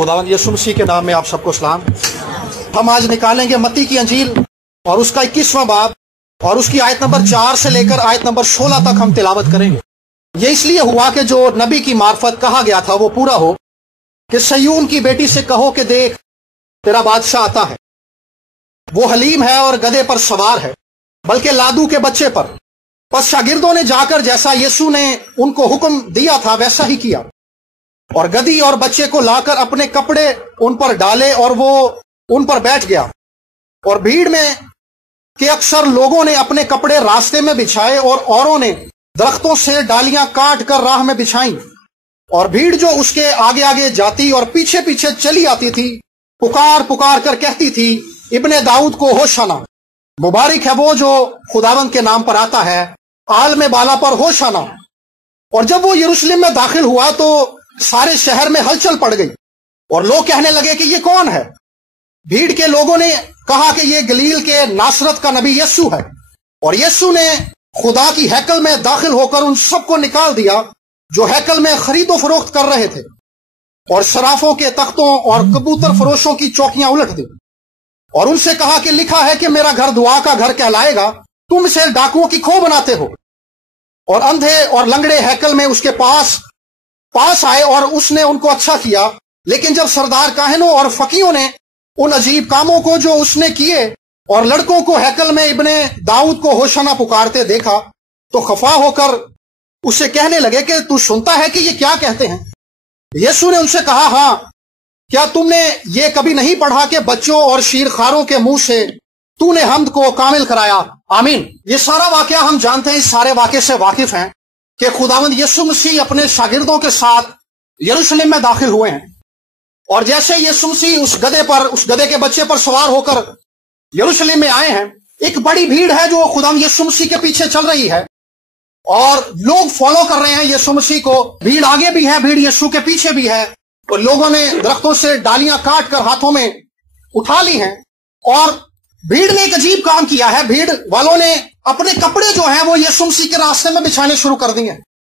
खुदावंद यीशु मसीह के नाम में आप सबको सलाम। हम आज निकालेंगे मत्ती की अंजील और उसका 21वां बाब और उसकी आयत नंबर 4 से लेकर आयत नंबर 16 तक हम तिलावत करेंगे। ये इसलिए हुआ कि जो नबी की मार्फत कहा गया था वो पूरा हो कि सयून की बेटी से कहो कि देख तेरा बादशाह आता है, वो हलीम है और गधे पर सवार है, बल्कि लादू के बच्चे पर। बस शागिर्दों ने जाकर जैसा यीशु ने उनको हुक्म दिया था वैसा ही किया और गधी और बच्चे को लाकर अपने कपड़े उन पर डाले और वो उन पर बैठ गया। और भीड़ में के अक्सर लोगों ने अपने कपड़े रास्ते में बिछाए और औरों ने दरख्तों से डालियां काट कर राह में बिछाई। और भीड़ जो उसके आगे आगे जाती और पीछे पीछे चली आती थी, पुकार पुकार कर कहती थी, इब्ने दाऊद को होशाना, मुबारक है वो जो खुदावंद के नाम पर आता है, आल में बाला पर होशाना। और जब वो यरूशलेम में दाखिल हुआ तो सारे शहर में हलचल पड़ गई और लोग कहने लगे कि ये कौन है। भीड़ के लोगों ने कहा कि ये गलील के नासरत का नबी यीशु है। और यीशु ने खुदा की हैकल में दाखिल होकर उन सबको निकाल दिया जो हैकल में खरीदो फरोख्त कर रहे थे और शराफों के तख्तों और कबूतर फरोशों की चौकियां उलट दी और उनसे कहा कि लिखा है कि मेरा घर दुआ का घर कहलाएगा, तुम इसे डाकुओं की खो बनाते हो। और अंधे और लंगड़े हैकल में उसके पास आए और उसने उनको अच्छा किया। लेकिन जब सरदार काहिनों और फकीरों ने उन अजीब कामों को जो उसने किए और लड़कों को हैकल में इब्ने दाऊद को होशाना पुकारते देखा तो खफा होकर उससे कहने लगे कि तू सुनता है कि ये क्या कहते हैं। यीशु ने उनसे कहा, हाँ, क्या तुमने ये कभी नहीं पढ़ा कि बच्चों और शीरखारों के मुंह से तूने हमद को कामिल कराया। आमीन। ये सारा वाकया हम जानते हैं, इस सारे वाकये से वाकिफ हैं कि खुदावंद यीशु मसीह अपने शागिर्दों के साथ यरूशलेम में दाखिल हुए हैं। और जैसे यीशु मसीह उस गधे के बच्चे पर सवार होकर यरूशलेम में आए हैं, एक बड़ी भीड़ है जो खुदावंद यीशु मसीह के पीछे चल रही है और लोग फॉलो कर रहे हैं यीशु मसीह को। भीड़ आगे भी है, भीड़ यीशु के पीछे भी है। और लोगों ने दरख्तों से डालियां काट कर हाथों में उठा ली हैं और भीड़ ने एक अजीब काम किया है। भीड़ वालों ने अपने कपड़े जो हैं वो यीशु मसीह के रास्ते में बिछाने शुरू कर दिए।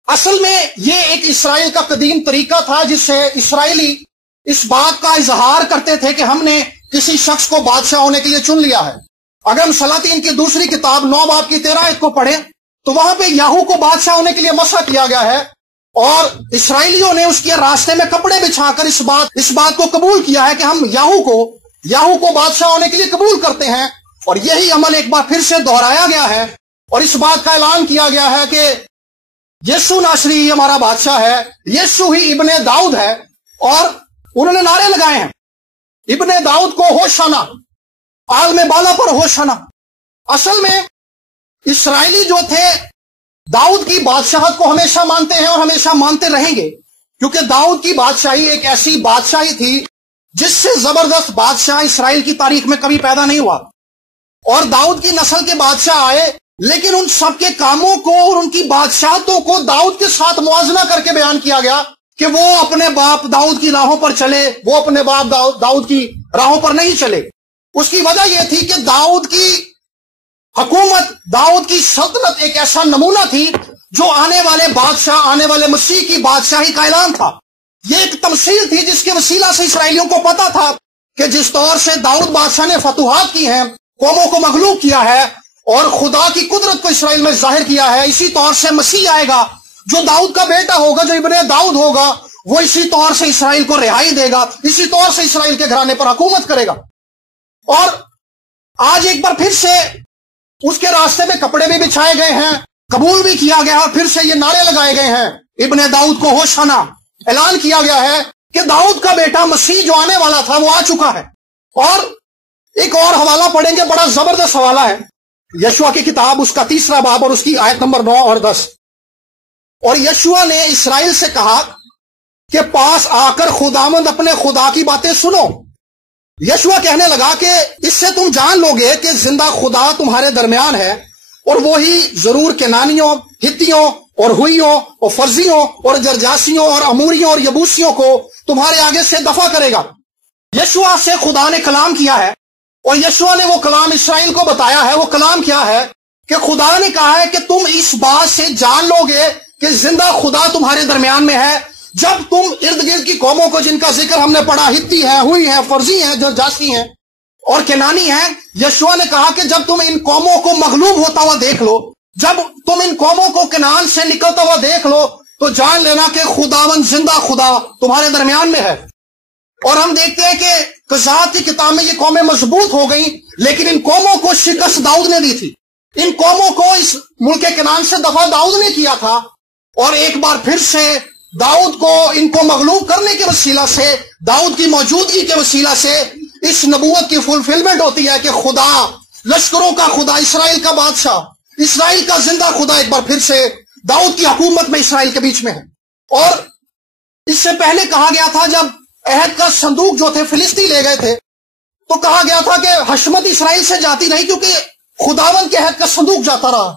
असल में ये एक इसराइल का कदीम तरीका था जिससे इसराइली इस बात का इजहार करते थे कि हमने किसी शख्स को बादशाह होने के लिए चुन लिया है। अगर हम सलातीन की दूसरी किताब 9 बाब की 13 आयत को पढ़ें तो वहां पे याहू को बादशाह होने के लिए मसा किया गया है और इसराइलियों ने उसके रास्ते में कपड़े बिछाकर इस बात को कबूल किया है कि हम याहू को बादशाह होने के लिए कबूल करते हैं। और यही अमल एक बार फिर से दोहराया गया है और इस बात का ऐलान किया गया है कि यीशु नासरी हमारा बादशाह है, यीशु ही इब्ने दाऊद है। और उन्होंने नारे लगाए हैं, इब्ने दाऊद को होशाना, आल में बाला पर होशाना। असल में इसराइली जो थे दाऊद की बादशाहत को हमेशा मानते हैं और हमेशा मानते रहेंगे, क्योंकि दाऊद की बादशाही एक ऐसी बादशाही थी जिससे जबरदस्त बादशाह इसराइल की तारीख में कभी पैदा नहीं हुआ। और दाऊद की नस्ल के बादशाह आए, लेकिन उन सबके कामों को और उनकी बादशाहतों को दाऊद के साथ मुआवजा करके बयान किया गया कि वो अपने बाप दाऊद की राहों पर चले, वो अपने बाप दाऊद की राहों पर नहीं चले। उसकी वजह यह थी कि दाऊद की हुकूमत, दाऊद की सल्तनत एक ऐसा नमूना थी जो आने वाले बादशाह, आने वाले मसीह की बादशाही का ऐलान था। ये एक तमसील थी जिसके वसीला से इसराइलियों को पता था कि जिस तौर से दाऊद बादशाह ने फतुहात की हैं, कौमों को मगलूब किया है और खुदा की कुदरत को इसराइल में जाहिर किया है, इसी तौर से मसीह आएगा जो दाऊद का बेटा होगा, जो इब्ने दाऊद होगा, वो इसी तौर से इसराइल को रिहाई देगा, इसी तौर से इसराइल के घराने पर हुकूमत करेगा। और आज एक बार फिर से उसके रास्ते में कपड़े भी बिछाए गए हैं, कबूल भी किया गया और फिर से ये नारे लगाए गए हैं, इब्ने दाऊद को होशाना। ऐलान किया गया है कि दाऊद का बेटा मसीह जो आने वाला था वो आ चुका है। और एक और हवाला पढ़ेंगे, बड़ा जबरदस्त हवाला है, यशुआ की किताब उसका 3रा बाब और उसकी आयत नंबर 9 और 10। और यशुआ ने इसराइल से कहा कि पास आकर खुदावंद अपने खुदा की बातें सुनो। यशुआ कहने लगा कि इससे तुम जान लोगे कि जिंदा खुदा तुम्हारे दरमियान है और वो ही जरूर केनानियों, हित्तियों और हुइयों और फर्जियों और जरजासियों और अमूरियों और यबूसियों को तुम्हारे आगे से दफा करेगा। यशुआ से खुदा ने कलाम किया है और यशुआ ने वो कलाम इसराइल को बताया है। वो कलाम क्या है कि खुदा ने कहा है कि तुम इस बात से जान लोगे कि जिंदा खुदा तुम्हारे दरमियान में है जब तुम इर्द गिर्द की कौमों को जिनका जिक्र हमने पढ़ा, हित्ती है, हुई है, फर्जी है, जो जासी है और केनानी है, यशुआ ने कहा कि जब तुम इन कौमों को मगलूब होता हुआ देख लो, जब तुम इन कौमों को कनान से निकलता हुआ देख लो, तो जान लेना कि खुदावन जिंदा खुदा तुम्हारे दरमियान में है। और हम देखते हैं कि कज़ात की किताब में ये कौमें मजबूत हो गई, लेकिन इन कौमों को शिकस्त दाऊद ने दी थी। इन कौमों को इस मुल्क कनान से दफा दाऊद ने किया था, और एक बार फिर से दाऊद को इनको मगलूब करने के वसीला से, दाऊद की मौजूदगी के वसीला से इस नबूवत की फुलफिलमेंट होती है कि खुदा, लश्करों का खुदा, इसराइल का बादशाह, इसराइल का जिंदा खुदा एक बार फिर से दाऊद की हुकूमत में इसराइल के बीच में है। और इससे पहले कहा गया था, जब अहद का संदूक जो थे फिलिस्ती ले गए थे, तो कहा गया था कि हशमत इसराइल से जाती नहीं, क्योंकि खुदावन के अहद का संदूक जाता रहा।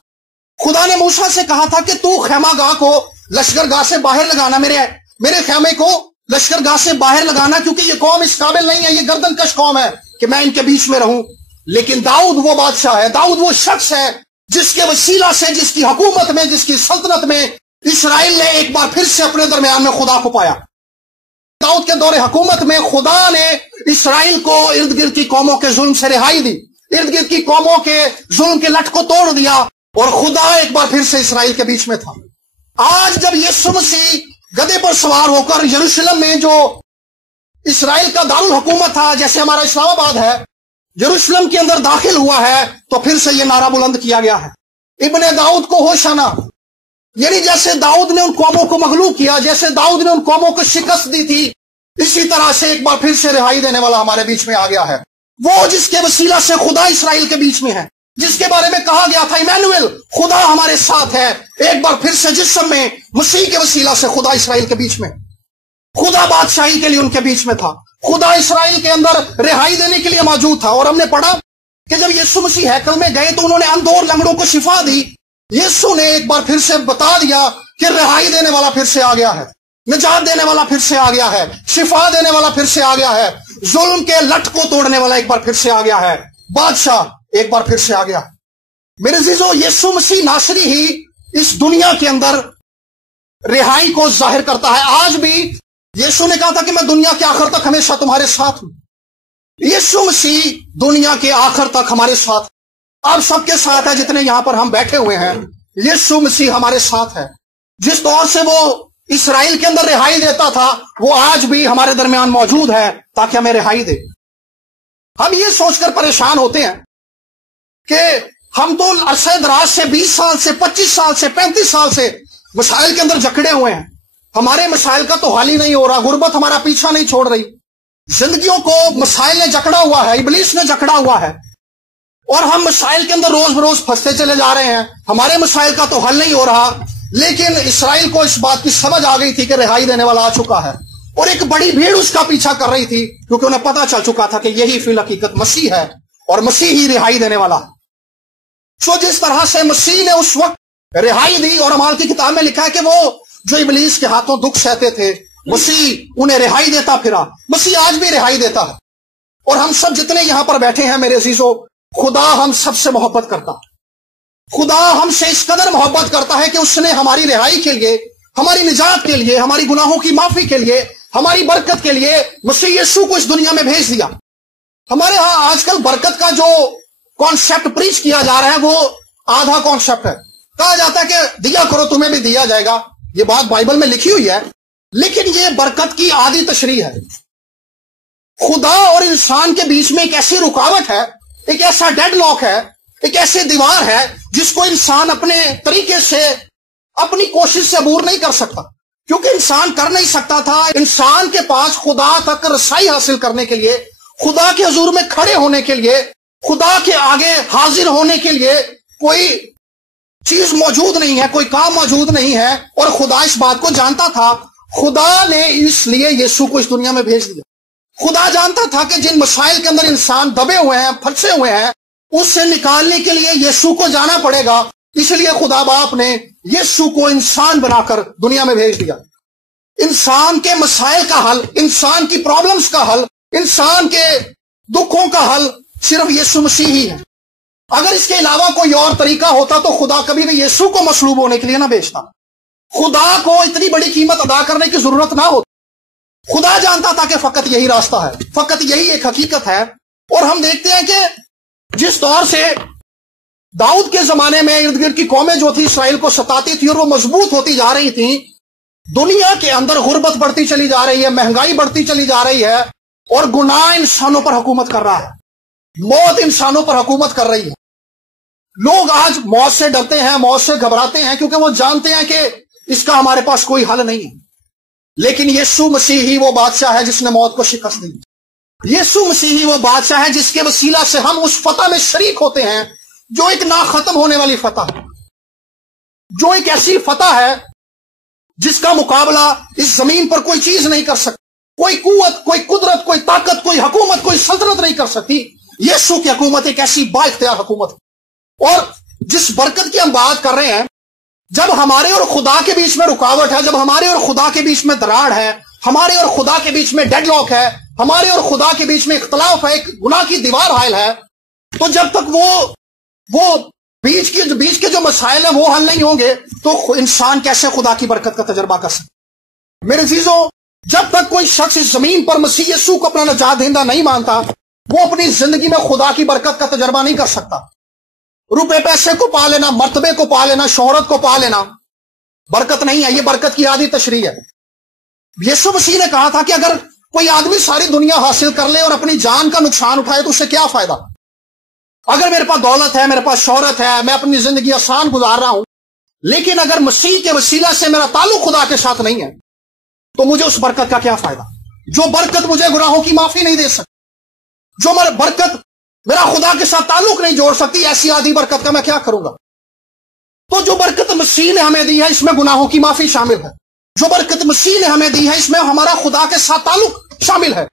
खुदा ने मूसा से कहा था कि तू खैमागाह को लश्करगाह से बाहर लगाना, मेरे खैमे को लश्करगाह से बाहर लगाना, क्योंकि ये कौम इस काबिल नहीं है, ये गर्दनकश कौम है कि मैं इनके बीच में रहूं। लेकिन दाऊद वो बादशाह है, दाऊद वो शख्स है जिसके वसीला से, जिसकी हुकूमत में, जिसकी सल्तनत में इसराइल ने एक बार फिर से अपने दरमियान में खुदा को पाया। दाऊद के दौरे हुकूमत में खुदा ने इसराइल को इर्द गिर्द की कौमों के जुल्म से रिहाई दी, इर्द गिर्द की कौमों के जुल्म के लट को तोड़ दिया, और खुदा एक बार फिर से इसराइल के बीच में था। आज जब यीशु मसीह गधे पर सवार होकर यरूशलेम में, जो इसराइल का दारुल हुकूमत था, जैसे हमारा इस्लामाबाद है, यरूशलेम के अंदर दाखिल हुआ है, तो फिर से ये नारा बुलंद किया गया है, इब्ने दाऊद को होशाना। यानी जैसे दाऊद ने उन कौमों को मगलूब किया, जैसे दाऊद ने उन कौमों को शिकस्त दी थी, इसी तरह से एक बार फिर से रिहाई देने वाला हमारे बीच में आ गया है। वो जिसके वसीला से खुदा इसराइल के बीच में है, जिसके बारे में कहा गया था इमैनुएल, खुदा हमारे साथ है, एक बार फिर से जिस्म में मसीह के वसीला से खुदा इसराइल के बीच में, खुदा बादशाही के लिए उनके बीच में था, खुदा इसराइल के अंदर रिहाई देने के लिए मौजूद था। और हमने पढ़ा कि जब यीशु मसीह हैकल में गए तो उन्होंने अंधों और लंगड़ों को शिफा दी। यीशु ने एक बार फिर से बता दिया कि रिहाई देने वाला फिर से आ गया है, निजात देने वाला फिर से आ गया है, शिफा देने वाला फिर से आ गया है, जुल्म के लट को तोड़ने वाला एक बार फिर से आ गया है, बादशाह एक बार फिर से आ गया। मेरे अजीजों, यीशु मसीह नासरी ही इस दुनिया के अंदर रिहाई को जाहिर करता है। आज भी यीशु ने कहा था कि मैं दुनिया के आखिर तक हमेशा तुम्हारे साथ हूं। यीशु मसीह दुनिया के आखिर तक हमारे साथ, आप सबके साथ है, जितने यहां पर हम बैठे हुए हैं, यीशु मसीह हमारे साथ है। जिस तौर से वो इसराइल के अंदर रिहाई देता था, वो आज भी हमारे दरमियान मौजूद है ताकि हमें रिहाई दे। हम ये सोचकर परेशान होते हैं कि हम तो अरसे दराज से 20 साल से 25 साल से 35 साल से मसाइल के अंदर जकड़े हुए हैं, हमारे मसाइल का तो हाल ही नहीं हो रहा, गुर्बत हमारा पीछा नहीं छोड़ रही, जिंदगियों को मसाइल ने जकड़ा हुआ है, इब्लीस ने जकड़ा हुआ है, और हम मसाइल के अंदर रोज बरोज फंसते चले जा रहे हैं, हमारे मसाइल का तो हल नहीं हो रहा। लेकिन इसराइल को इस बात की समझ आ गई थी कि रिहाई देने वाला आ चुका है, और एक बड़ी भीड़ उसका पीछा कर रही थी, क्योंकि उन्हें पता चल चुका था कि यही फिल हकीकत मसीह है और मसीह ही रिहाई देने वाला है। तो जिस तरह से मसीह ने उस वक्त रिहाई दी, और अमाल की किताब में लिखा है कि वो जो इब्लीस के हाथों दुख सहते थे, मसीह उन्हें रिहाई देता फिरा। मसीह आज भी रिहाई देता है। और हम सब जितने यहां पर बैठे हैं मेरे अजीजों, खुदा हम सबसे मोहब्बत करता है। खुदा हमसे इस कदर मोहब्बत करता है कि उसने हमारी रिहाई के लिए, हमारी निजात के लिए, हमारी गुनाहों की माफी के लिए, हमारी बरकत के लिए मसीह यीशु को इस दुनिया में भेज दिया। हमारे यहां आजकल बरकत का जो कॉन्सेप्ट प्रीच किया जा रहा है वो आधा कॉन्सेप्ट है। कहा जाता है कि दिया करो तुम्हें भी दिया जाएगा, ये बात बाइबल में लिखी हुई है, लेकिन ये बरकत की आधी तशरीह है। खुदा और इंसान के बीच में एक ऐसी रुकावट है, एक ऐसा डेडलॉक है, एक ऐसी दीवार है जिसको इंसान अपने तरीके से, अपनी कोशिश से अबूर नहीं कर सकता, क्योंकि इंसान कर नहीं सकता था। इंसान के पास खुदा तक रसाई हासिल करने के लिए, खुदा के हुजूर में खड़े होने के लिए, खुदा के आगे हाजिर होने के लिए कोई चीज मौजूद नहीं है, कोई काम मौजूद नहीं है, और खुदा इस बात को जानता था। खुदा ने इसलिए यीशु को इस दुनिया में भेज दिया। खुदा जानता था कि जिन मसाइल के अंदर इंसान दबे हुए हैं, फंसे हुए हैं, उससे निकालने के लिए यीशु को जाना पड़ेगा। इसलिए खुदा बाप ने यीशु को इंसान बनाकर दुनिया में भेज दिया। इंसान के मसाइल का हल, इंसान की प्रॉब्लम्स का हल, इंसान के दुखों का हल सिर्फ यीशु मसीह ही है। अगर इसके अलावा कोई और तरीका होता तो खुदा कभी भी यीशु को मसलूब होने के लिए ना भेजता। خدا کو اتنی بڑی قیمت ادا کرنے کی ضرورت نہ ہو. خدا جانتا تھا کہ فقط یہی راستہ ہے, فقط یہی ایک حقیقت ہے. اور ہم دیکھتے ہیں کہ جس دور سے داؤد کے زمانے میں ارد گرد کی قومیں جو تھی اسرائیل کو ستاتی تھی اور وہ مضبوط ہوتی جا رہی تھیں, دنیا کے اندر غربت بڑھتی چلی جا رہی ہے, مہنگائی بڑھتی چلی جا رہی ہے, اور گناہ انسانوں پر حکومت کر رہا ہے, موت انسانوں پر حکومت کر رہی ہے. لوگ آج موت سے ڈرتے ہیں, موت سے گھبراتے ہیں, کیونکہ وہ جانتے ہیں کہ اس کا ہمارے پاس کوئی حل نہیں ہے. لیکن یسوع مسیح ہی وہ بادشاہ ہے جس نے موت کو شکست دی. یسوع مسیح ہی وہ بادشاہ ہے جس کے وسیلہ سے ہم اس فتح میں شریک ہوتے ہیں جو ایک نا ختم ہونے والی فتح ہے, جو ایک ایسی فتح ہے جس کا مقابلہ اس زمین پر کوئی چیز نہیں کر سکتی. کوئی قوت, کوئی قدرت, کوئی طاقت, کوئی حکومت, کوئی سلطنت نہیں کر سکتی. یسوع کی حکومت ایک ایسی با اختیار حکومت ہے. اور جس برکت کی ہم بات کر رہے ہیں, جب ہمارے اور خدا کے بیچ میں رکاوٹ ہے, جب ہمارے اور خدا کے بیچ میں دراڑ ہے, ہمارے اور خدا کے بیچ میں ڈیڈ لاک ہے, ہمارے اور خدا کے بیچ میں اختلاف ہے, ایک گناہ کی دیوار حائل ہے, تو جب تک وہ بیچ کے جو مسائل ہیں وہ حل نہیں ہوں گے تو انسان کیسے خدا کی برکت کا تجربہ کر سکے؟ میرے عزیزوں, جب تک کوئی شخص اس زمین پر مسیح یسوع کو اپنا نجات دہندہ نہیں مانتا, وہ اپنی زندگی میں خدا کی برکت کا تجربہ نہیں کر سکتا. روپے پیسے کو پا لینا, مرتبے کو پا لینا, شہرت کو پا لینا برکت نہیں ہے, یہ برکت کی آدھی تشریح ہے. یسوع مسیح نے کہا تھا کہ اگر کوئی آدمی ساری دنیا حاصل کر لے اور اپنی جان کا نقصان اٹھائے تو اسے کیا فائدہ؟ اگر میرے پاس دولت ہے, میرے پاس شہرت ہے, میں اپنی زندگی آسان گزار رہا ہوں, لیکن اگر مسیح کے وسیلہ سے میرا تعلق خدا کے ساتھ نہیں ہے تو مجھے اس برکت کا کیا فائدہ؟ جو برکت مجھے گناہوں کی معافی نہیں دے سکتی, جو برکت میرا خدا کے ساتھ تعلق نہیں جوڑ سکتی, ایسی آدھی برکت کا میں کیا کروں گا؟ تو جو برکت مسیح نے ہمیں دی ہے اس میں گناہوں کی معافی شامل ہے. جو برکت مسیح نے ہمیں دی ہے اس میں ہمارا خدا کے ساتھ تعلق شامل ہے.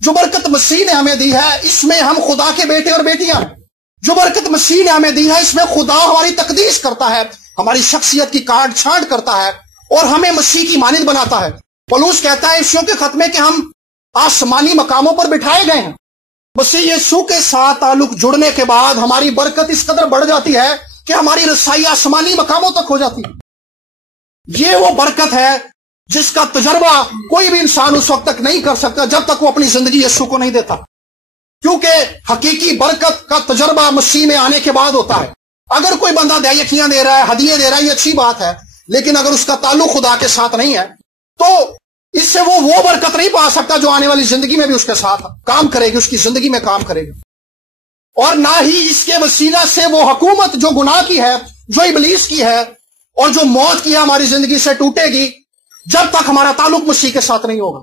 جو برکت مسیح نے ہمیں دی ہے اس میں ہم خدا کے بیٹے اور بیٹیاں ہیں. جو برکت مسیح نے ہمیں دی ہے اس میں خدا ہماری تقدیس کرتا ہے, ہماری شخصیت کی کاٹ چھانٹ کرتا ہے اور ہمیں مسیح کی مانند بناتا ہے. پولس کہتا ہے افسیوں کے خط میں کہ ہم آسمانی مقاموں پر بٹھائے گئے ہیں. مسیح یسوع کے ساتھ تعلق جڑنے کے بعد ہماری برکت اس قدر بڑھ جاتی ہے کہ ہماری رسائی آسمانی مقاموں تک ہو جاتی ہے. یہ وہ برکت ہے جس کا تجربہ کوئی بھی انسان اس وقت تک نہیں کر سکتا جب تک وہ اپنی زندگی یسوع کو نہیں دیتا, کیونکہ حقیقی برکت کا تجربہ مسیح میں آنے کے بعد ہوتا ہے. اگر کوئی بندہ دہیکیاں دے رہا ہے, ہدیے دے رہا ہے, یہ اچھی بات ہے, لیکن اگر اس کا تعلق خدا کے ساتھ نہیں ہے تو اس سے وہ برکت نہیں پا سکتا جو آنے والی زندگی میں بھی اس کے ساتھ کام کرے گی, اس کی زندگی میں کام کرے گی. اور نہ ہی اس کے وسیلہ سے وہ حکومت جو گناہ کی ہے, جو ابلیس کی ہے اور جو موت کی ہے ہماری زندگی سے ٹوٹے گی جب تک ہمارا تعلق مسیح کے ساتھ نہیں ہوگا.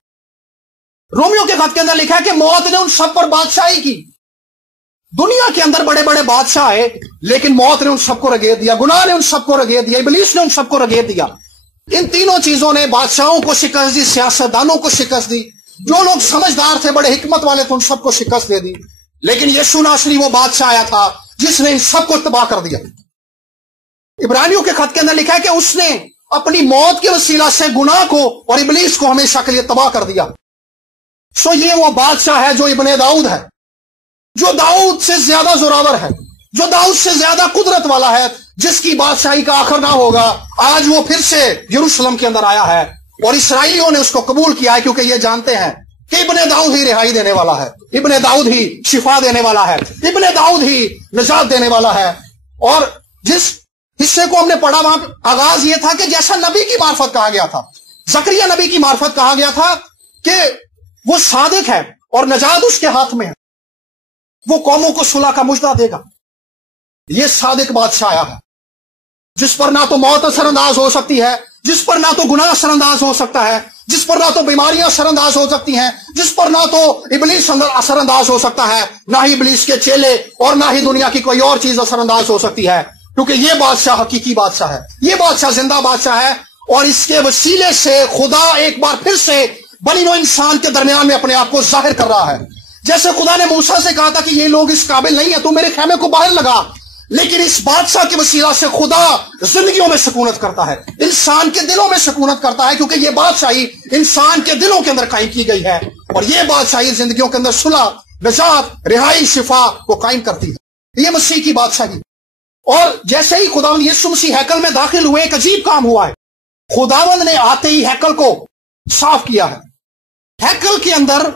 رومیو کے خط کے اندر لکھا ہے کہ موت نے ان سب پر بادشاہی کی. دنیا کے اندر بڑے بڑے بادشاہ آئے لیکن موت نے ان سب کو رگیت دیا, گناہ نے ان سب کو رگیت دیا, ابلیس نے ان سب کو رگیت دیا. ان تینوں چیزوں نے بادشاہوں کو شکست دی, سیاستدانوں کو شکست دی, جو لوگ سمجھدار تھے, بڑے حکمت والے تھے, ان سب کو شکست دے دی. لیکن یسوع ناصری وہ بادشاہ آیا تھا جس نے ان سب کو تباہ کر دیا. عبرانیوں کے خط کے اندر لکھا ہے کہ اس نے اپنی موت کے وسیلہ سے گناہ کو اور ابلیس کو ہمیشہ کے لیے تباہ کر دیا. سو یہ وہ بادشاہ ہے جو ابن داؤد ہے, جو داؤد سے زیادہ زوراور ہے, جو داؤد سے زیادہ قدرت والا ہے, جس کی بادشاہی کا آخر نہ ہوگا. آج وہ پھر سے یروشلم کے اندر آیا ہے اور اسرائیلیوں نے اس کو قبول کیا ہے, کیونکہ یہ جانتے ہیں کہ ابن داؤد ہی رہائی دینے والا ہے, ابن داؤد ہی شفا دینے والا ہے, ابن داؤد ہی نجات دینے والا ہے. اور جس حصے کو ہم نے پڑھا وہاں آغاز یہ تھا کہ جیسا نبی کی معرفت کہا گیا تھا, زکریا نبی کی معرفت کہا گیا تھا کہ وہ صادق ہے اور نجات اس کے ہاتھ میں ہے, وہ قوموں کو صلح کا مژدہ دے گا. یہ صادق بادشاہ آیا ہے جس پر نہ تو موت اثر انداز ہو سکتی ہے, جس پر نہ تو گناہ اثر انداز ہو سکتا ہے, جس پر نہ تو بیماریاں اثر انداز ہو سکتی ہیں, جس پر نہ تو ابلیس اثر انداز ہو سکتا ہے, نہ ہی ابلیس کے چیلے اور نہ ہی دنیا کی کوئی اور چیز اثر انداز ہو سکتی ہے, کیونکہ یہ بادشاہ حقیقی بادشاہ ہے, یہ بادشاہ زندہ بادشاہ ہے. اور اس کے وسیلے سے خدا ایک بار پھر سے بنی نوع انسان کے درمیان میں اپنے آپ کو ظاہر کر رہا ہے. جیسے خدا نے موسیٰ سے کہا تھا کہ یہ لوگ اس قابل نہیں ہیں, تو میرے خیمے کو باہر لگا, لیکن اس بادشاہ کے وسیلہ سے خدا زندگیوں میں سکونت کرتا ہے, انسان کے دلوں میں سکونت کرتا ہے, کیونکہ یہ بادشاہی انسان کے دلوں کے اندر قائم کی گئی ہے, اور یہ بادشاہی زندگیوں کے اندر صلح, نجات, رہائی, شفا کو قائم کرتی ہے. یہ مسیح کی بادشاہی. اور جیسے ہی خدا یسوع مسیح ہیکل میں داخل ہوئے, ایک عجیب کام ہوا ہے. खुदावंद ने आते ही हैकल को साफ किया है। हैकल के अंदर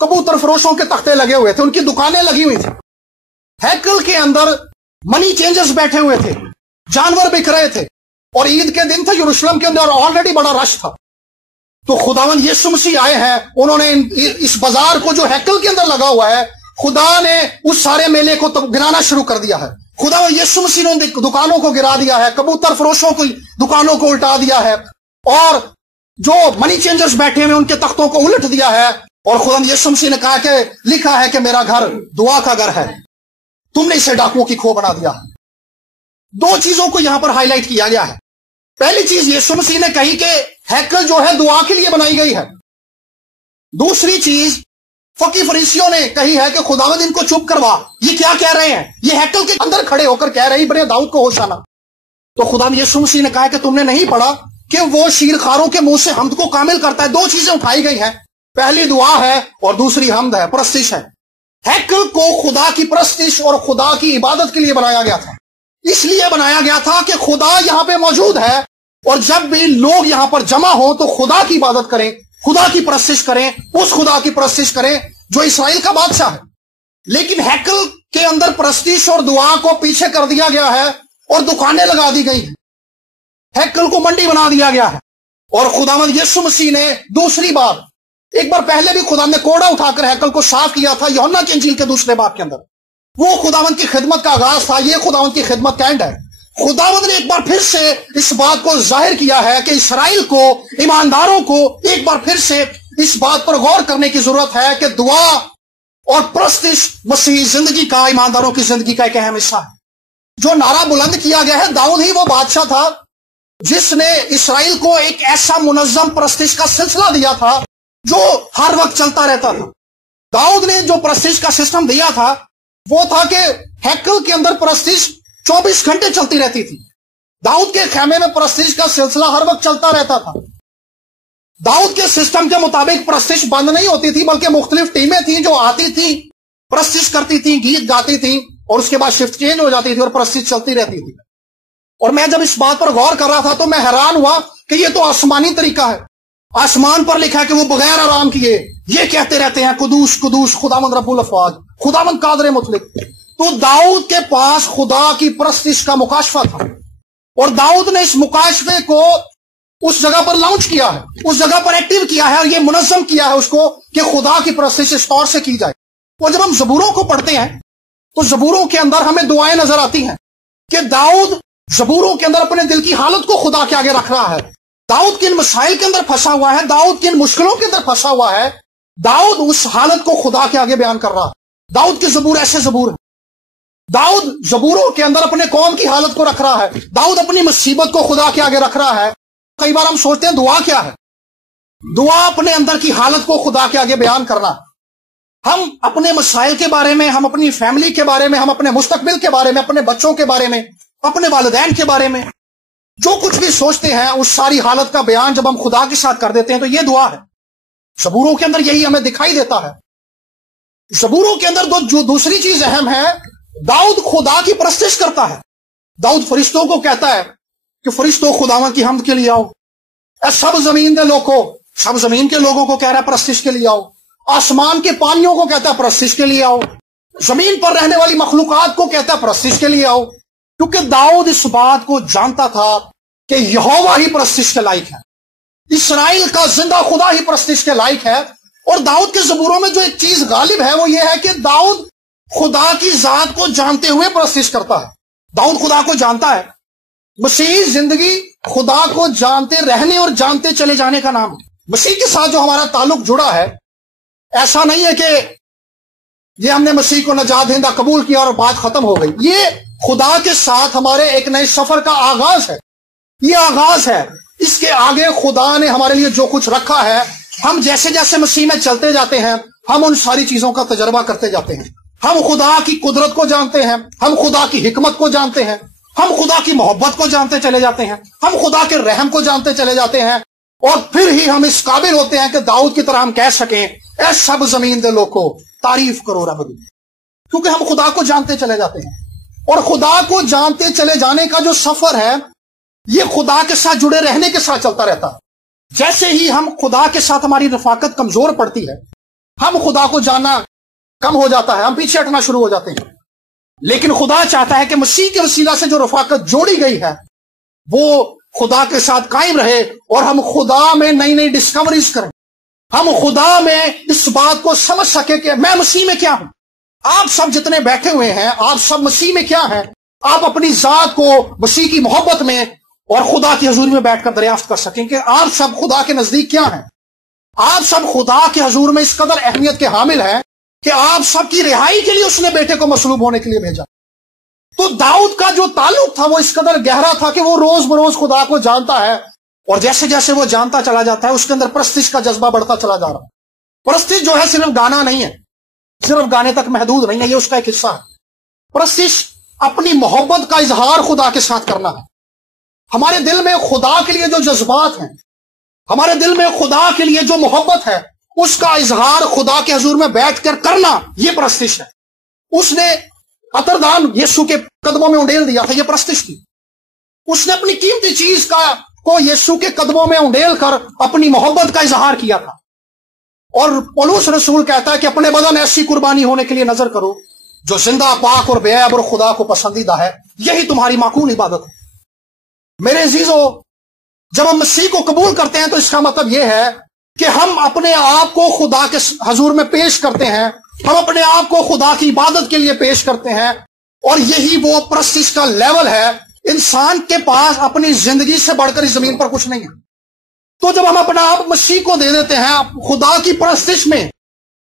कबूतर फरोशों के तख्ते लगे हुए थे, उनकी दुकानें लगी हुई थी। हैकल के अंदर मनी चेंजर्स बैठे हुए थे, जानवर बिक रहे थे, और ईद के दिन था, यरूशलेम के अंदर ऑलरेडी बड़ा रश था। तो खुदावंद यीशु मसीह आए हैं, उन्होंने इस बाजार को जो हैकल के अंदर लगा हुआ है, खुदा ने उस सारे मेले को तो गिराना शुरू कर दिया है। खुदावंद यीशु मसीह ने दुकानों को गिरा दिया है, कबूतर फरोशों की दुकानों को उल्टा दिया है, और जो मनी चेंजर्स बैठे हुए उनके तख्तों को उलट दिया है। और खुदावंद यीशु मसीह ने कहा कि लिखा है कि मेरा घर दुआ का घर है, तुमने इसे डाकुओं की खो बना दिया। दो चीजों को यहां पर हाईलाइट किया गया है। पहली चीज यीशु मसीह ने कही कि हैकल जो है दुआ के लिए बनाई गई है। दूसरी चीज फकी फरीसियों ने कही है कि खुदावंद इनको चुप करवा, ये क्या कह रहे हैं, ये हैकल के अंदर खड़े होकर कह रहे हैं बड़े दाऊद को होशाना। तो खुदावंद यीशु मसीह ने कहा कि तुमने नहीं पढ़ा कि वो शीरखारों के मुंह से हमद को कामिल करता है। दो चीजें उठाई गई हैं, पहली दुआ है और दूसरी हमद है, परस्तिश है। हैकल को खुदा की परस्तिश और खुदा की इबादत के लिए बनाया गया था। इसलिए बनाया गया था कि खुदा यहां पे मौजूद है, और जब भी लोग यहां पर जमा हो तो खुदा की इबादत करें, खुदा की परस्तिश करें, उस खुदा की परस्तिश करें जो इस्राएल का बादशाह है। लेकिन हैकल के अंदर परस्तिश और दुआ को पीछे कर दिया गया है और दुकानें लगा दी गई हैं। हैकल को मंडी बना दिया गया है। और खुदावंद यीशु मसीह ने दूसरी बार, एक बार पहले भी खुदा ने कोड़ा उठाकर हैकल को साफ किया था, यूहन्ना की इंजील के दूसरे बाब के अंदर। वो खुदावंद की खिदमत का आगाज था, ये खुदावंद की खिदमत का एंड है। खुदावंद ने एक बार फिर से इस बात को जाहिर किया है कि इसराइल को, ईमानदारों को एक बार फिर से इस बात पर गौर करने की जरूरत है कि दुआ और परस्तिश मसीह जिंदगी का, ईमानदारों की जिंदगी का एक अहम हिस्सा है। जो नारा बुलंद किया गया है, दाऊद ही वो बादशाह था जिसने इसराइल को एक ऐसा मुनज्जम परस्तिश का सिलसिला दिया था जो हर वक्त चलता रहता था। दाऊद ने जो परस्तिश का सिस्टम दिया था वो था कि हैकल के अंदर परस्तिश 24 घंटे चलती रहती थी। दाऊद के खैमे में परस्तिश का सिलसिला हर वक्त चलता रहता था। दाऊद के सिस्टम के मुताबिक परस्तिश बंद नहीं होती थी, बल्कि मुख्तलिफ टीमें थी जो आती थी, परस्तिश करती थी, गीत गाती थी, और उसके बाद शिफ्ट चेंज हो जाती थी और परस्तिश चलती रहती थी। और मैं जब इस बात पर गौर कर रहा था तो मैं हैरान हुआ कि ये तो आसमानी तरीका है। आसमान पर लिखा है कि वो बगैर आराम किए ये कहते रहते हैं कुदूस कुदूस खुदावंद रब्बुल अफवाज, खुदावंद कादर मुतलिक। तो दाऊद के पास खुदा की परस्तिश का मुकाशफा था, और दाऊद ने इस मुकाशफे को उस जगह पर लॉन्च किया है, उस जगह पर एक्टिव किया है, और ये मुनज़्ज़म किया है उसको कि खुदा की परस्तिश इस तौर से की जाए। और जब हम ज़बूरों को पढ़ते हैं तो ज़बूरों के अंदर हमें दुआएं नजर आती हैं कि दाऊद ज़बूरों के अंदर अपने दिल की हालत को खुदा के आगे रख रहा है। दाऊद किन मसाइल के अंदर फंसा हुआ है, दाऊद किन मुश्किलों के अंदर फंसा हुआ है, दाऊद उस हालत को खुदा के आगे बयान कर रहा है। दाऊद के ज़बूर ऐसे ज़बूर है। दाऊद ज़बूरों के अंदर अपने कौम की हालत को रख रहा है, दाऊद अपनी मुसीबत को खुदा के आगे रख रहा है। कई बार हम सोचते हैं दुआ क्या है? दुआ अपने अंदर की हालत को खुदा के आगे बयान करना। हम अपने मसाइल के बारे में, हम अपनी फैमिली के बारे में, हम अपने मुस्तकबिल के बारे में, अपने बच्चों के बारे में, अपने वालिदैन के बारे में जो कुछ भी सोचते हैं, उस सारी हालत का बयान जब हम खुदा के साथ कर देते हैं तो ये दुआ है। ज़बूरों के अंदर यही हमें दिखाई देता है। ज़बूरों के अंदर जो दूसरी चीज अहम है, दाऊद खुदा की परस्तिश करता है। दाऊद फरिश्तों को कहता है कि फरिश्तों खुदावंद की हमद के लिए आओ। सब जमीन के लोगों, सब जमीन के लोगों को कह रहा है परस्तिश के लिए आओ। आसमान के पानियों को कहता है परस्तिश के लिए आओ। जमीन पर रहने वाली मखलूकात को कहता है परस्तिश के लिए आओ। क्योंकि दाऊद इस बात को जानता था कि यहोवा ही परस्तिश के लायक है, इसराइल का जिंदा खुदा ही परस्तिश के लायक है। और दाऊद के ज़बूरों में जो एक चीज गालिब है वो ये है कि दाऊद खुदा की जात को जानते हुए परस्तिश करता है। दाऊद खुदा को जानता है। मसीह जिंदगी खुदा को जानते रहने और जानते चले जाने का नाम है। मसीह के साथ जो हमारा ताल्लुक जुड़ा है, ऐसा नहीं है कि ये हमने मसीह को नजात दहिंदा कबूल किया और बात खत्म हो गई। ये खुदा के साथ हमारे एक नए सफर का आगाज है। ये आगाज है। इसके आगे खुदा ने हमारे लिए जो कुछ रखा है, हम जैसे जैसे मसीह में चलते जाते हैं, हम उन सारी चीजों का तजर्बा करते जाते हैं। हम खुदा की कुदरत को जानते हैं, हम खुदा की हिकमत को जानते हैं, हम खुदा की मोहब्बत को जानते चले जाते हैं, हम खुदा के रहम को जानते चले जाते हैं। और फिर ही हम इस काबिल होते हैं कि दाऊद की तरह हम कह सकें, ऐ सब जमीन दे लोगों तारीफ करो रब दी। क्योंकि हम खुदा को जानते चले जाते हैं। और खुदा को जानते चले जाने का जो सफर है یہ خدا کے ساتھ جڑے رہنے کے ساتھ چلتا رہتا ہے۔ جیسے ہی ہم خدا کے ساتھ ہماری رفاقت کمزور پڑتی ہے، ہم خدا کو جاننا کم ہو جاتا ہے، ہم پیچھے ہٹنا شروع ہو جاتے ہیں۔ لیکن خدا چاہتا ہے کہ مسیح کے وسیلہ سے جو رفاقت جوڑی گئی ہے وہ خدا کے ساتھ قائم رہے، اور ہم خدا میں نئی نئی ڈسکوریز کریں، ہم خدا میں اس بات کو سمجھ سکیں کہ میں مسیح میں کیا ہوں۔ آپ سب جتنے بیٹھے ہوئے ہیں، آپ سب مسیح میں کیا ہیں، آپ اپنی ذات کو مسیح کی محبت میں اور خدا کی حضوری میں بیٹھ کر دریافت کر سکیں کہ آپ سب خدا کے نزدیک کیا ہیں۔ آپ سب خدا کے حضور میں اس قدر اہمیت کے حامل ہیں کہ آپ سب کی رہائی کے لیے اس نے بیٹے کو مصلوب ہونے کے لیے بھیجا۔ تو داؤد کا جو تعلق تھا وہ اس قدر گہرا تھا کہ وہ روز بروز خدا کو جانتا ہے، اور جیسے جیسے وہ جانتا چلا جاتا ہے اس کے اندر پرستش کا جذبہ بڑھتا چلا جا رہا ہے۔ پرستش جو ہے صرف گانا نہیں ہے، صرف گانے تک محدود نہیں ہے، یہ اس کا ایک حصہ ہے۔ پرستش اپنی محبت کا اظہار خدا کے ساتھ کرنا ہے۔ ہمارے دل میں خدا کے لیے جو جذبات ہیں، ہمارے دل میں خدا کے لیے جو محبت ہے، اس کا اظہار خدا کے حضور میں بیٹھ کر کرنا، یہ پرستش ہے۔ اس نے عطردان یسوع کے قدموں میں انڈیل دیا تھا، یہ پرستش تھی۔ اس نے اپنی قیمتی چیز کو یسوع کے قدموں میں انڈیل کر اپنی محبت کا اظہار کیا تھا۔ اور پولس رسول کہتا ہے کہ اپنے بدن ایسی قربانی ہونے کے لیے نظر کرو جو زندہ، پاک اور بے عیب اور خدا کو پسندیدہ ہے، یہی تمہاری معقول عبادت ہے۔ میرے عزیزو، جب ہم مسیح کو قبول کرتے ہیں تو اس کا مطلب یہ ہے کہ ہم اپنے آپ کو خدا کے حضور میں پیش کرتے ہیں، ہم اپنے آپ کو خدا کی عبادت کے لیے پیش کرتے ہیں، اور یہی وہ پرستش کا لیول ہے۔ انسان کے پاس اپنی زندگی سے بڑھ کر اس زمین پر کچھ نہیں ہے۔ تو جب ہم اپنا آپ مسیح کو دے دیتے ہیں، خدا کی پرستش میں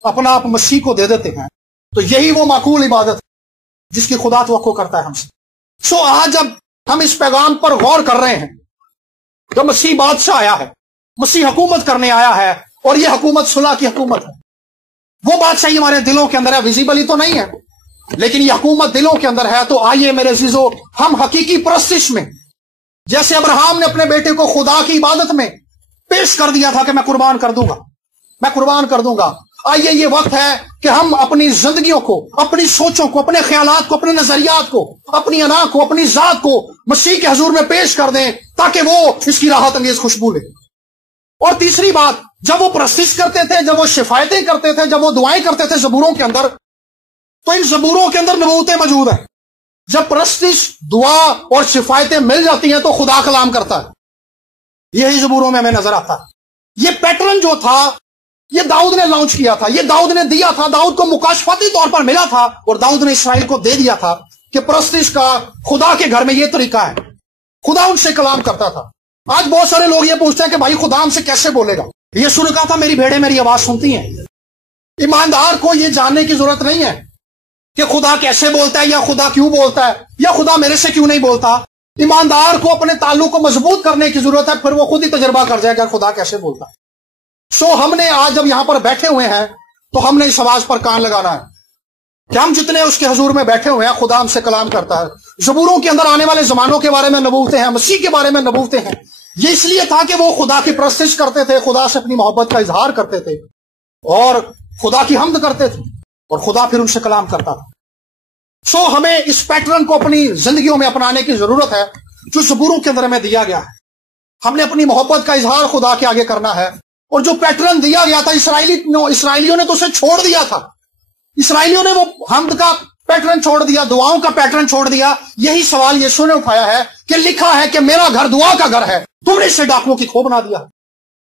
اپنا آپ مسیح کو دے دیتے ہیں، تو یہی وہ معقول عبادت ہے جس کی خدا توقع کرتا ہے ہم سے۔ آج جب ہم اس پیغام پر غور کر رہے ہیں، جب مسیح بادشاہ آیا ہے، مسیح حکومت کرنے آیا ہے، اور یہ حکومت صلح کی حکومت ہے۔ وہ بادشاہی ہمارے دلوں کے اندر ہے، ویزیبلی تو نہیں ہے، لیکن یہ حکومت دلوں کے اندر ہے۔ تو آئیے میرے عزیزو، ہم حقیقی پرستش میں، جیسے ابراہیم نے اپنے بیٹے کو خدا کی عبادت میں پیش کر دیا تھا کہ میں قربان کر دوں گا، میں قربان کر دوں گا، آئیے یہ وقت ہے کہ ہم اپنی زندگیوں کو، اپنی سوچوں کو، اپنے خیالات کو، اپنے نظریات کو، اپنی انا کو، اپنی ذات کو مسیح کے حضور میں پیش کر دیں تاکہ وہ اس کی راحت انگیز خوشبو لے۔ اور تیسری بات، جب وہ پرستش کرتے تھے، جب وہ شفایتیں کرتے تھے، جب وہ دعائیں کرتے تھے زبوروں کے اندر، تو ان زبوروں کے اندر نبوتیں موجود ہیں۔ جب پرستش، دعا اور شفایتیں مل جاتی ہیں تو خدا کلام کرتا ہے، یہی زبوروں میں ہمیں نظر آتا ہے۔ یہ پیٹرن جو تھا یہ داؤد نے لانچ کیا تھا، یہ داؤد نے دیا تھا، داؤد کو مکاشفاتی طور پر ملا تھا، اور داؤد نے اسرائیل کو دے دیا تھا کہ پرستش کا خدا کے گھر میں یہ طریقہ ہے۔ خدا ان سے کلام کرتا تھا۔ آج بہت سارے لوگ یہ پوچھتے ہیں کہ بھائی خدا ہم سے کیسے بولے گا؟ یسوع نے کہا تھا میری بھیڑیں میری آواز سنتی ہیں۔ ایماندار کو یہ جاننے کی ضرورت نہیں ہے کہ خدا کیسے بولتا ہے، یا خدا کیوں بولتا ہے، یا خدا میرے سے کیوں نہیں بولتا۔ ایماندار کو اپنے تعلق کو مضبوط کرنے کی ضرورت ہے، پھر وہ خود ہی تجربہ کر جائے گا خدا کیسے بولتا ہے۔ ہم نے آج جب یہاں پر بیٹھے ہوئے ہیں تو ہم نے اس آواز پر کان لگانا ہے کہ ہم جتنے اس کے حضور میں بیٹھے ہوئے ہیں، خدا ہم سے کلام کرتا ہے۔ زبوروں کے اندر آنے والے زمانوں کے بارے میں نبوتیں ہیں، مسیح کے بارے میں نبوتیں ہیں۔ یہ اس لیے تھا کہ وہ خدا کی پرستش کرتے تھے، خدا سے اپنی محبت کا اظہار کرتے تھے، اور خدا کی حمد کرتے تھے، اور خدا پھر ان سے کلام کرتا تھا۔ ہمیں اس پیٹرن کو اپنی زندگیوں میں اپنانے کی ضرورت ہے جو زبوروں کے اندر ہمیں دیا گیا ہے۔ ہم نے اپنی محبت کا اظہار خدا کے آگے کرنا ہے، اور جو پیٹرن دیا گیا تھا اسرائیلیوں نے تو اسے چھوڑ دیا تھا۔ اسرائیلیوں نے وہ حمد کا پیٹرن چھوڑ دیا، دعاؤں کا پیٹرن چھوڑ دیا۔ یہی سوال یسوع نے اٹھایا ہے کہ لکھا ہے کہ میرا گھر دعا کا گھر ہے، تم نے اسے ڈاکوؤں کی کھو بنا دیا۔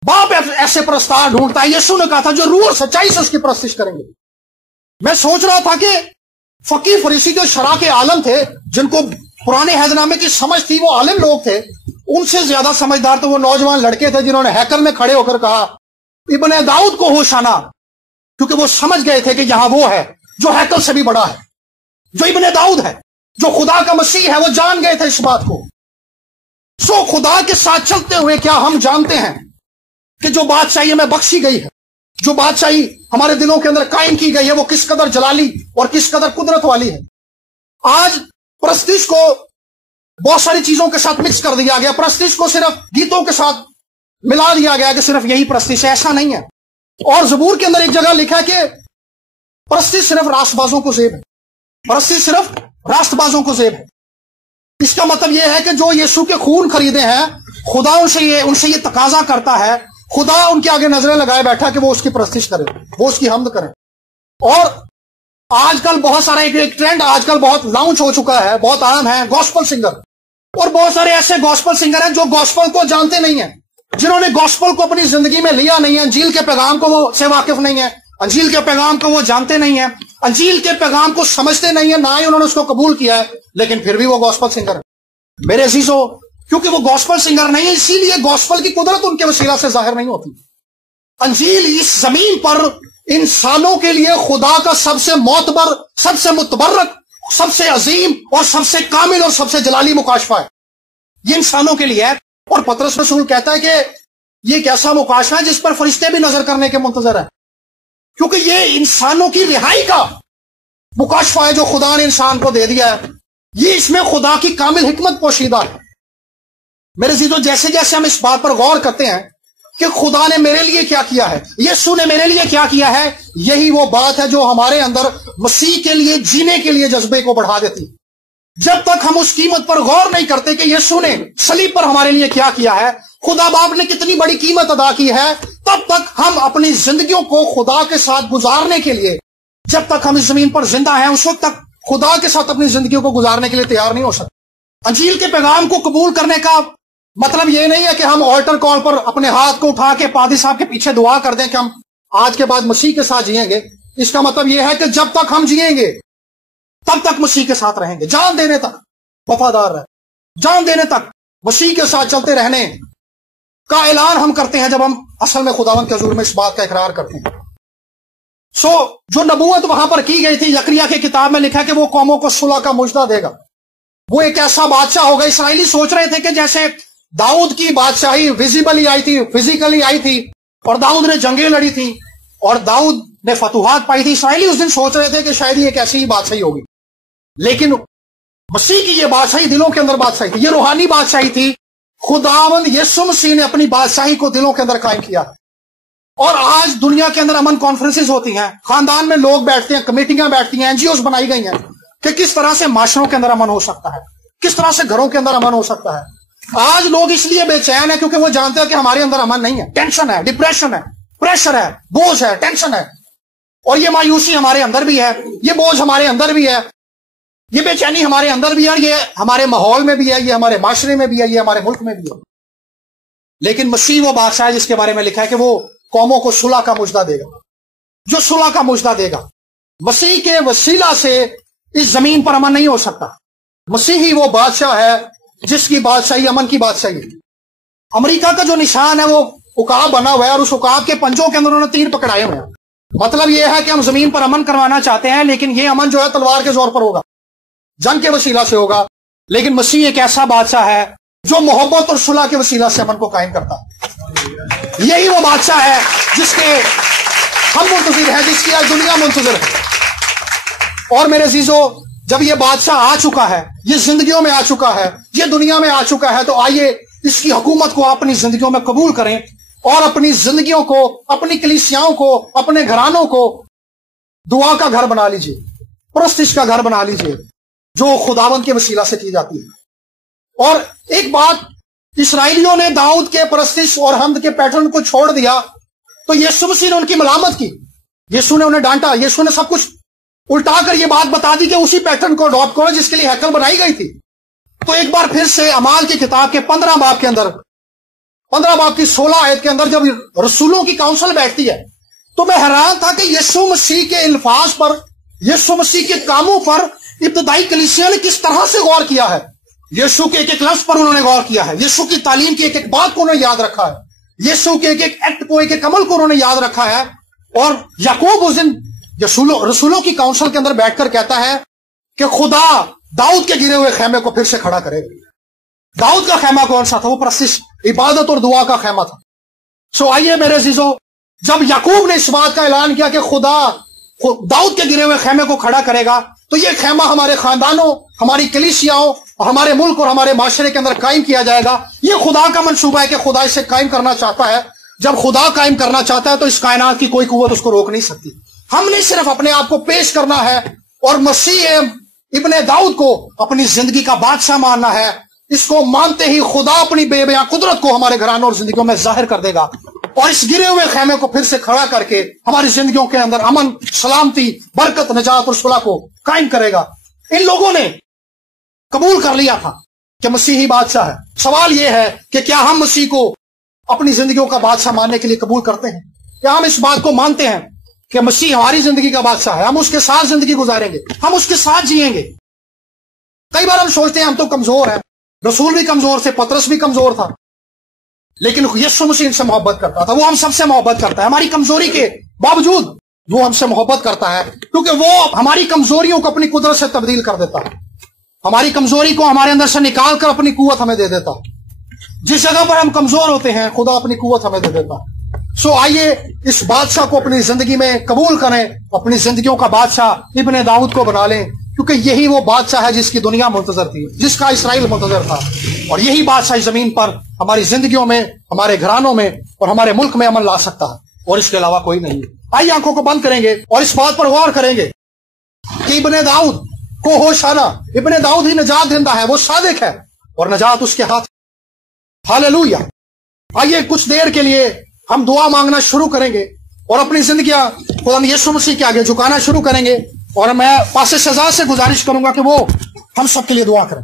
باپ ایسے پرستار ڈھونڈتا ہے۔ یسوع نے کہا تھا جو روح اور سچائی سے اس کی پرستش کریں گے۔ میں سوچ رہا تھا کہ فقیہ فریسی جو شرع کے عالم تھے، جن کو پرانے عہد نامے کی سمجھ تھی، وہ عالم لوگ تھے، ان سے زیادہ سمجھدار تو وہ نوجوان لڑکے تھے جنہوں نے ہیکل میں کھڑے ہو کر کہا ابن داؤد کو ہوشانا، کیونکہ وہ سمجھ گئے تھے کہ یہاں وہ ہے جو ہیکل سے بھی بڑا ہے، جو ابن داؤد ہے، جو خدا کا مسیح ہے۔ وہ جان گئے تھے اس بات کو۔ خدا کے ساتھ چلتے ہوئے کیا ہم جانتے ہیں کہ جو بادشاہی ہمیں بخشی گئی ہے، جو بادشاہی ہمارے دلوں کے اندر قائم کی گئی ہے، وہ کس قدر جلالی اور کس قدر قدرت والی ہے؟ آج پرستش کو بہت ساری چیزوں کے ساتھ مکس کر دیا گیا، پرستش کو صرف گیتوں کے ساتھ ملا دیا گیا کہ صرف یہی پرستش ہے۔ ایسا نہیں ہے۔ اور زبور کے اندر ایک جگہ لکھا ہے کہ پرستش صرف راست بازوں کو زیب ہے، پرستش صرف راست بازوں کو زیب ہے۔ اس کا مطلب یہ ہے کہ جو یسوع کے خون خریدے ہیں، خدا ان سے یہ تقاضا کرتا ہے، خدا ان کے آگے نظریں لگائے بیٹھا کہ وہ اس کی پرستش کرے، وہ اس کی حمد کریں۔ اور آج کل بہت سارا ایک ٹرینڈ آج کل بہت لانچ ہو چکا ہے، بہت عام ہے، گوسپل سنگر۔ اور بہت سارے ایسے گوسپل سنگر ہیں جو گوسپل کو جانتے نہیں ہیں، جنہوں نے گوسپل کو اپنی زندگی میں لیا نہیں ہے، انجیل کے پیغام کو وہ سے واقف نہیں ہے، انجیل کے پیغام کو وہ جانتے نہیں ہیں، انجیل کے پیغام کو سمجھتے نہیں ہیں، نہ ہی انہوں نے اس کو قبول کیا ہے، لیکن پھر بھی وہ گوسپل سنگر ہے۔ میرے عزیزو، کیونکہ وہ گوسپل سنگر نہیں ہے، اسی لیے گوسپل کی قدرت ان کے وسیلہ سے ظاہر نہیں ہوتی۔ انجیل اس زمین پر انسانوں کے لیے خدا کا سب سے معتبر، سب سے متبرک، سب سے عظیم اور سب سے کامل اور سب سے جلالی مکاشفہ ہے۔ یہ انسانوں کے لیے ہے۔ اور پطرس رسول کہتا ہے کہ یہ ایک ایسا مکاشفہ ہے جس پر فرشتے بھی نظر کرنے کے منتظر ہیں، کیونکہ یہ انسانوں کی رہائی کا مکاشفہ ہے جو خدا نے انسان کو دے دیا ہے۔ یہ اس میں خدا کی کامل حکمت پوشیدہ ہے۔ میرے عزیزو، جیسے جیسے ہم اس بات پر غور کرتے ہیں کہ خدا نے میرے لیے کیا کیا ہے، یسوع نے میرے لیے کیا کیا ہے، یہی وہ بات ہے جو ہمارے اندر مسیح کے لیے جینے کے لیے جذبے کو بڑھا دیتی۔ جب تک ہم اس قیمت پر غور نہیں کرتے کہ یسوع نے صلیب پر ہمارے لیے کیا کیا ہے، خدا باپ نے کتنی بڑی قیمت ادا کی ہے، تب تک ہم اپنی زندگیوں کو خدا کے ساتھ گزارنے کے لیے، جب تک ہم اس زمین پر زندہ ہیں اس وقت تک خدا کے ساتھ اپنی زندگیوں کو گزارنے کے لیے تیار نہیں ہو سکتے۔ انجیل کے پیغام کو قبول کرنے کا مطلب یہ نہیں ہے کہ ہم آلٹر کال پر اپنے ہاتھ کو اٹھا کے پادری صاحب کے پیچھے دعا کر دیں کہ ہم آج کے بعد مسیح کے ساتھ جئیں گے۔ اس کا مطلب یہ ہے کہ جب تک ہم جئیں گے تب تک مسیح کے ساتھ رہیں گے، جان دینے تک وفادار رہیں، جان دینے تک مسیح کے ساتھ چلتے رہنے کا اعلان ہم کرتے ہیں جب ہم اصل میں خداوند کے حضور میں اس بات کا اقرار کرتے ہیں۔ جو نبوت وہاں پر کی گئی تھی، یکریا کی کتاب میں لکھا کہ وہ قوموں کو صلح کا مژدہ دے گا، وہ ایک ایسا بادشاہ ہوگا۔ اسرائیلی سوچ رہے تھے کہ جیسے داؤد کی بادشاہی ویزیبلی آئی تھی، فزیکلی آئی تھی، اور داؤد نے جنگیں لڑی تھی اور داؤد نے فتوحات پائی تھی، اسرائیلی اس دن سوچ رہے تھے کہ شاید یہ ایک ایسی ہی بادشاہی ہوگی، لیکن مسیح کی یہ بادشاہی دلوں کے اندر بادشاہی تھی، یہ روحانی بادشاہی تھی۔ خداوند یسوع مسیح نے اپنی بادشاہی کو دلوں کے اندر قائم کیا، اور آج دنیا کے اندر امن کانفرنسز ہوتی ہیں، خاندان میں لوگ بیٹھتے ہیں، کمیٹیاں بیٹھتی ہیں، این جی اوز بنائی گئی ہیں کہ کس طرح سے معاشروں کے اندر امن ہو سکتا ہے، کس طرح سے گھروں کے اندر امن ہو سکتا ہے۔ آج لوگ اس لیے بے چین ہیں کیونکہ وہ جانتے ہیں کہ ہمارے اندر امن نہیں ہے، ٹینشن ہے، ڈپریشن ہے، پریشر ہے، بوجھ ہے، ٹینشن ہے، اور یہ مایوسی ہمارے اندر بھی ہے، یہ بوجھ ہمارے اندر بھی ہے، یہ بے چینی ہمارے اندر بھی ہے، یہ ہمارے ماحول میں بھی ہے، یہ ہمارے معاشرے میں بھی ہے، یہ ہمارے ملک میں بھی ہے۔ لیکن مسیح وہ بادشاہ ہے جس کے بارے میں لکھا ہے کہ وہ قوموں کو صلح کا مژدہ دے گا، جو صلح کا مژدہ دے گا۔ مسیح کے وسیلہ سے اس زمین پر امن نہیں ہو سکتا۔ مسیح ہی وہ بادشاہ ہے جس کی بادشاہی امن کی بادشاہی ہے۔ امریکہ کا جو نشان ہے وہ عقاب بنا ہوا ہے، اور اس عقاب کے پنجوں کے اندر انہوں نے تیر پکڑائے ہوئے ہیں۔ مطلب یہ ہے کہ ہم زمین پر امن کروانا چاہتے ہیں، لیکن یہ امن جو ہے تلوار کے زور پر ہوگا، جنگ کے وسیلہ سے ہوگا۔ لیکن مسیح ایک ایسا بادشاہ ہے جو محبت اور صلح کے وسیلہ سے امن کو قائم کرتا ہے۔ یہی وہ بادشاہ ہے جس کے ہم منتظر ہیں، جس کی آج دنیا منتظر ہے۔ اور میرے عزیزو، جب یہ بادشاہ آ چکا ہے، یہ زندگیوں میں آ چکا ہے، یہ دنیا میں آ چکا ہے، تو آئیے اس کی حکومت کو اپنی زندگیوں میں قبول کریں، اور اپنی زندگیوں کو، اپنی کلیسیاؤں کو، اپنے گھرانوں کو دعا کا گھر بنا لیجئے، پرستش کا گھر بنا لیجئے جو خداوند کے وسیلہ سے کی جاتی ہے۔ اور ایک بات، اسرائیلیوں نے داؤد کے پرستش اور حمد کے پیٹرن کو چھوڑ دیا تو یسوع مسیح نے ان کی ملامت کی، یسوع نے انہیں ڈانٹا، یسوع نے سب کچھ الٹا کر یہ بات بتا دی کہ اسی پیٹرن کو اڈاپٹ کرو جس کے لیے ہیکل بنائی گئی تھی۔ تو ایک بار پھر سے اعمال کی کتاب کے 15 باب کے اندر، 15 باب کی 16 آیت کے اندر جب رسولوں کی کاؤنسل بیٹھتی ہے تو میں حیران تھا کہ یسوع مسیح کے الفاظ پر، یسوع مسیح کے کاموں پر ابتدائی کلیسیا نے کس طرح سے غور کیا ہے۔ یسوع کے ایک ایک لفظ پر انہوں نے غور کیا ہے، یسوع کی تعلیم کی ایک ایک بات کو انہوں نے یاد رکھا ہے، یسوع کے ایک ایک ایکٹ کو، ایک ایک عمل کو انہوں نے یاد رکھا ہے۔ اور یعقوب اس دن رسولوں کی کاؤنسل کے اندر بیٹھ کر کہتا ہے کہ خدا داؤد کے گرے ہوئے خیمے کو پھر سے کھڑا کرے گا۔ داؤد کا خیمہ کون سا تھا؟ وہ پرستش، عبادت اور دعا کا خیمہ تھا۔ سو آئیے میرے عزیزو، جب یعقوب نے اس بات کا اعلان کیا کہ خدا داؤد کے گرے ہوئے خیمے کو کھڑا کرے گا، تو یہ خیمہ ہمارے خاندانوں، ہماری کلیسیاؤں، ہمارے ملک اور ہمارے معاشرے کے اندر قائم کیا جائے گا۔ یہ خدا کا منصوبہ ہے کہ خدا اسے قائم کرنا چاہتا ہے۔ جب خدا قائم کرنا چاہتا ہے تو اس کائنات کی کوئی قوت اس کو روک نہیں سکتی۔ ہم نے صرف اپنے آپ کو پیش کرنا ہے، اور مسیح इब्ने दाऊद को अपनी जिंदगी का बादशाह मानना है। इसको मानते ही खुदा अपनी बेबयां कुदरत को हमारे घरानों और जिंदगियों में जाहिर कर देगा और इस गिरे हुए खेमे को फिर से खड़ा करके हमारी जिंदगियों के अंदर अमन, सलामती, बरकत, निजात और सुलह को कायम करेगा। इन लोगों ने कबूल कर लिया था कि मसीह ही बादशाह है। सवाल यह है कि क्या हम मसीह को अपनी जिंदगियों का बादशाह मानने के लिए कबूल करते हैं? क्या हम इस बात को मानते हैं कि मसीह हमारी जिंदगी का बादशाह है, हम उसके साथ जिंदगी गुजारेंगे, हम उसके साथ जिएंगे? कई बार हम सोचते हैं हम तो कमजोर हैं, रसूल भी कमजोर थे, पतरस भी कमजोर था, लेकिन यीशु मसीह इनसे मोहब्बत करता था। वो हम सबसे मोहब्बत करता है, हमारी कमजोरी के बावजूद वो हमसे मोहब्बत करता है, क्योंकि वो हमारी कमजोरियों को अपनी कुदरत से तब्दील कर देता है। हमारी कमजोरी को हमारे अंदर से निकाल कर अपनी कुव्वत हमें दे देता है। जिस जगह पर हम कमजोर होते हैं खुदा अपनी कुव्वत हमें दे देता है। सो आइए इस बादशाह को अपनी जिंदगी में कबूल करें, अपनी जिंदगियों का बादशाह इब्ने दाऊद को बना लें, क्योंकि यही वो बादशाह है जिसकी दुनिया मुंतजर थी, जिसका इसराइल मुंतजर था। और यही बादशाह इस जमीन पर हमारी जिंदगियों में, हमारे घरानों में और हमारे मुल्क में अमन ला सकता है, और इसके अलावा कोई नहीं है। आइए आंखों को बंद करेंगे और इस बात पर गौर करेंगे कि इब्ने दाऊद को होशाना, इब्ने दाऊद ही नजात देता है, वो सादिक है और नजात उसके हाथ। हालेलुया। आइए कुछ देर के लिए हम दुआ मांगना शुरू करेंगे और अपनी जिंदगियां खुदा यीशु मसीह के आगे झुकाना शुरू करेंगे, और मैं पासे सजा से गुजारिश करूंगा कि वो हम सबके लिए दुआ करें।